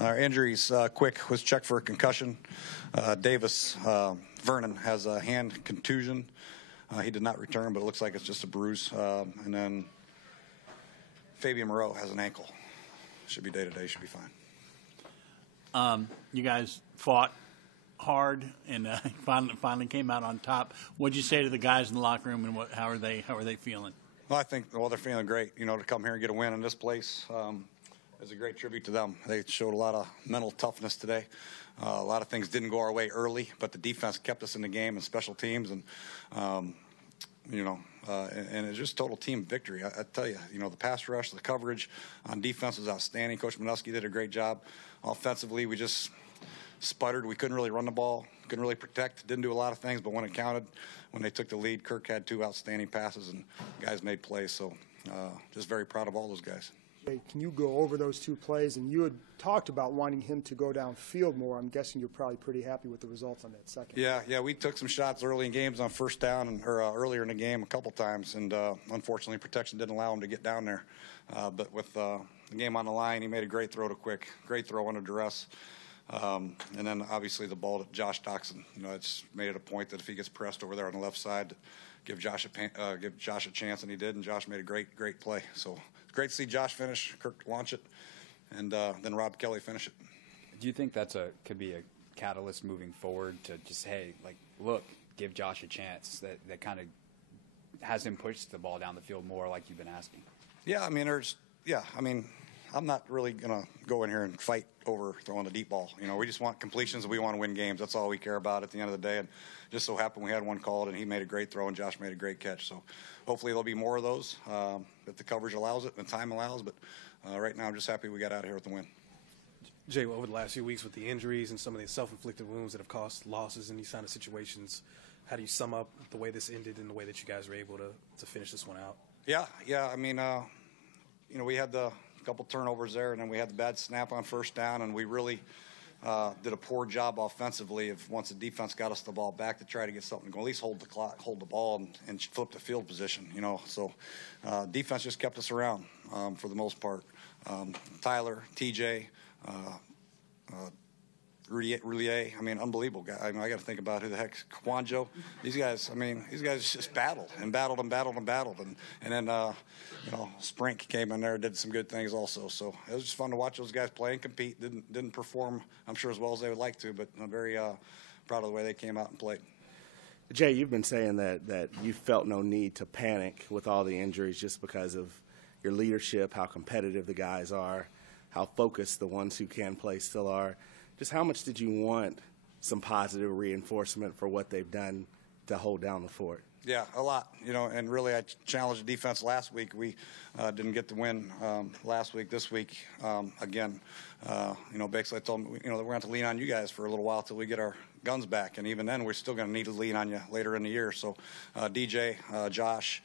Our injuries, Quick was checked for a concussion. Davis, Vernon has a hand contusion. He did not return, but it looks like it's just a bruise. And then Fabian Moreau has an ankle. Should be day-to-day, should be fine. You guys fought hard and finally came out on top. What'd you say to the guys in the locker room, and how are they feeling? Well, I think they're feeling great. You know, to come here and get a win in this place is a great tribute to them. They showed a lot of mental toughness today. A lot of things didn't go our way early, but the defense kept us in the game and special teams, and and it's just total team victory. I tell you, the pass rush, the coverage on defense was outstanding. Coach Manusky did a great job. Offensively, we just sputtered. We couldn't really run the ball, couldn't really protect, didn't do a lot of things, but when it counted, when they took the lead, Kirk had 2 outstanding passes, and guys made plays. So just very proud of all those guys. Can you go over those 2 plays? And you had talked about wanting him to go downfield more. I'm guessing you're probably pretty happy with the results on that second. Yeah, we took some shots early in games on first down and earlier in the game a couple times, and unfortunately protection didn't allow him to get down there. But with the game on the line, he made a great throw to Quick, great throw under duress. And then obviously the ball to Josh Doxson. It's made it a point that if he gets pressed over there on the left side, give Josh a chance, and he did. And Josh made a great play. So it's great to see Josh finish, Kirk launch it, and then Rob Kelly finish it. Do you think could be a catalyst moving forward to just, hey, look, give Josh a chance, that kind of has him push the ball down the field more like you've been asking? Yeah, I'm not really going to go in here and fight over throwing the deep ball. We just want completions, and we want to win games. That's all we care about at the end of the day. And just so happened we had one called, and he made a great throw, and Josh made a great catch. So hopefully there'll be more of those if the coverage allows it and the time allows. But right now I'm just happy we got out of here with the win. Jay, over the last few weeks with the injuries and some of the self-inflicted wounds that have caused losses in these kind of situations, how do you sum up the way this ended and the way that you guys were able to finish this one out? Yeah. We had the couple turnovers there, and then we had the bad snap on first down, and we really did a poor job offensively once the defense got us the ball back to try to get something going, at least hold the clock, hold the ball, and flip the field position. So defense just kept us around for the most part. Tyler, TJ, Roulier, unbelievable guy. I got to think about who the heck's Kwanjo. These guys just battled, and then Sprink came in there and did some good things also. So it was just fun to watch those guys play and compete. Didn't perform, I'm sure, as well as they would like to, but I'm very proud of the way they came out and played. Jay, you've been saying that you felt no need to panic with all the injuries just because of your leadership, how competitive the guys are, how focused the ones who can play still are. Just how much did you want some positive reinforcement for what they've done to hold down the fort? Yeah, a lot. And really I challenged the defense last week. We didn't get the win last week. This week, again, basically I told them, we're going to have to lean on you guys for a little while till we get our guns back. And even then, we're still going to need to lean on you later in the year. So DJ, Josh,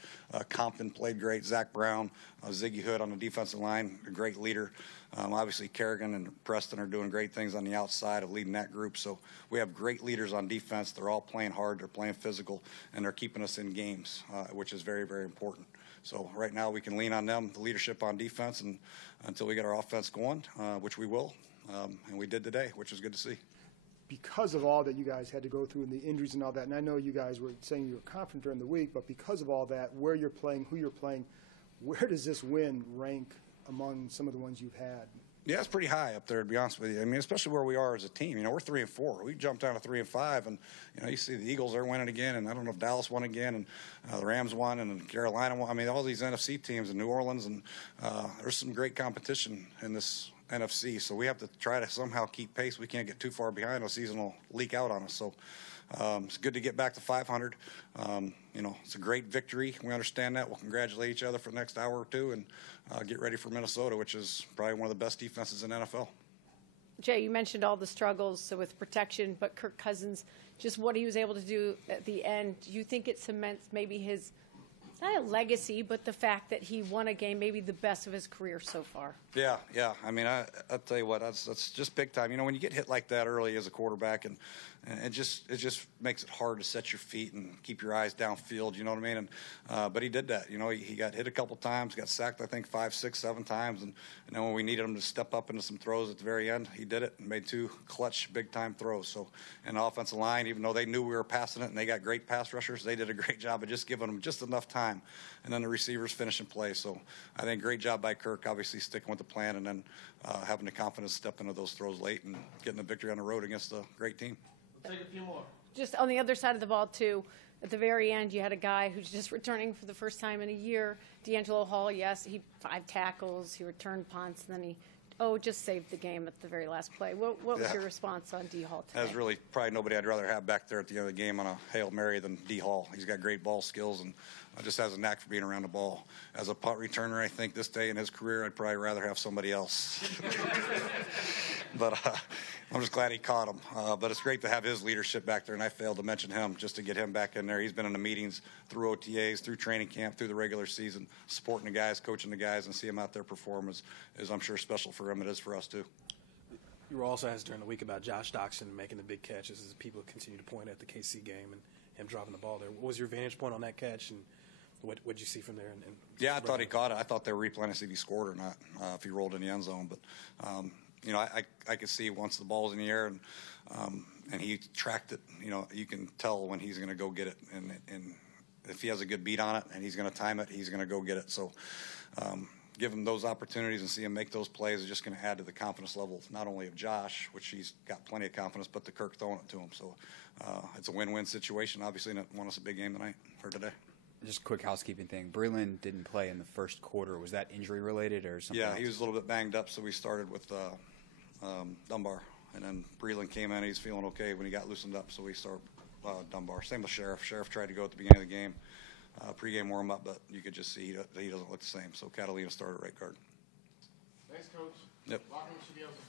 Compton played great. Zach Brown, Ziggy Hood on the defensive line, a great leader. Obviously, Kerrigan and Preston are doing great things on the outside of leading that group. So we have great leaders on defense. They're all playing hard. They're playing physical, and they're keeping us in games, which is very, very important. So right now we can lean on them, the leadership on defense, and until we get our offense going, which we will, and we did today, which is good to see. Because of all that you guys had to go through and the injuries and all that, and I know you guys were saying you were confident during the week, but because of all that, where you're playing, who you're playing, where does this win rank among some of the ones you've had? Yeah, it's pretty high up there, to be honest with you. Especially where we are as a team. We're 3-4. We jumped down to 3-5, and you see the Eagles are winning again, and I don't know if Dallas won again, and the Rams won, and Carolina won. All these NFC teams in New Orleans, and there's some great competition in this NFC. So we have to try to somehow keep pace. We can't get too far behind. The season will leak out on us. So it's good to get back to 500. It's a great victory. We understand that. We'll congratulate each other for the next hour or two and get ready for Minnesota, which is probably one of the best defenses in NFL. Jay, you mentioned all the struggles with protection, but Kirk Cousins, just what he was able to do at the end, do you think it cements maybe his, not a legacy, but the fact that he won a game, maybe the best of his career so far? Yeah. I'll tell you what, that's just big time. When you get hit like that early as a quarterback, and and it just makes it hard to set your feet and keep your eyes downfield. You know what I mean? And but he did that. You know, he got hit a couple times, got sacked I think 5, 6, 7 times, and then when we needed him to step up into some throws at the very end, he did it and made 2 clutch big time throws. So, and the offensive line, even though they knew we were passing it and they got great pass rushers, they did a great job of just giving them just enough time, and then the receivers finishing play. So I think great job by Kirk, obviously sticking with the plan, and then having the confidence to step into those throws late and getting the victory on the road against a great team. We'll take a few more. Just on the other side of the ball, too, at the very end, you had a guy who's just returning for the first time in a year. DeAngelo Hall, yes, he 5 tackles, he returned punts, and then he just saved the game at the very last play. What was your response on D. Hall today? That's really probably nobody I'd rather have back there at the end of the game on a Hail Mary than D. Hall. He's got great ball skills and just has a knack for being around the ball. As a punt returner, I think this day in his career, I'd probably rather have somebody else. But I'm just glad he caught him. But it's great to have his leadership back there, and I failed to mention him just to get him back in there. He's been in the meetings through OTAs, through training camp, through the regular season, supporting the guys, coaching the guys, and see him out there perform is I'm sure special for him. It is for us, too. You were also asked during the week about Josh Doxson making the big catches as people continue to point at the KC game and him dropping the ball there. What was your vantage point on that catch, and what did you see from there? Yeah, I thought he caught it. I thought they were replaying to see if he scored or not, if he rolled in the end zone. But, you know, I could see once the ball was in the air and he tracked it, you know, you can tell when he's going to go get it. And if he has a good beat on it and he's going to time it, he's going to go get it. So give him those opportunities and see him make those plays is just going to add to the confidence level, not only of Josh, which he's got plenty of confidence, but to Kirk throwing it to him. So it's a win-win situation, obviously, and it won us a big game tonight or today. Just a quick housekeeping thing. Breland didn't play in the first quarter. Was that injury related or something? Yeah, else? he was a little bit banged up, so we started with Dunbar, and then Breland came in. He's feeling okay when he got loosened up, so we started Dunbar. Same with Sheriff. Sheriff tried to go at the beginning of the game, pregame warm-up, but you could just see he doesn't look the same. So Catalina started right guard. Thanks, Coach. Yep. Locker room should be able to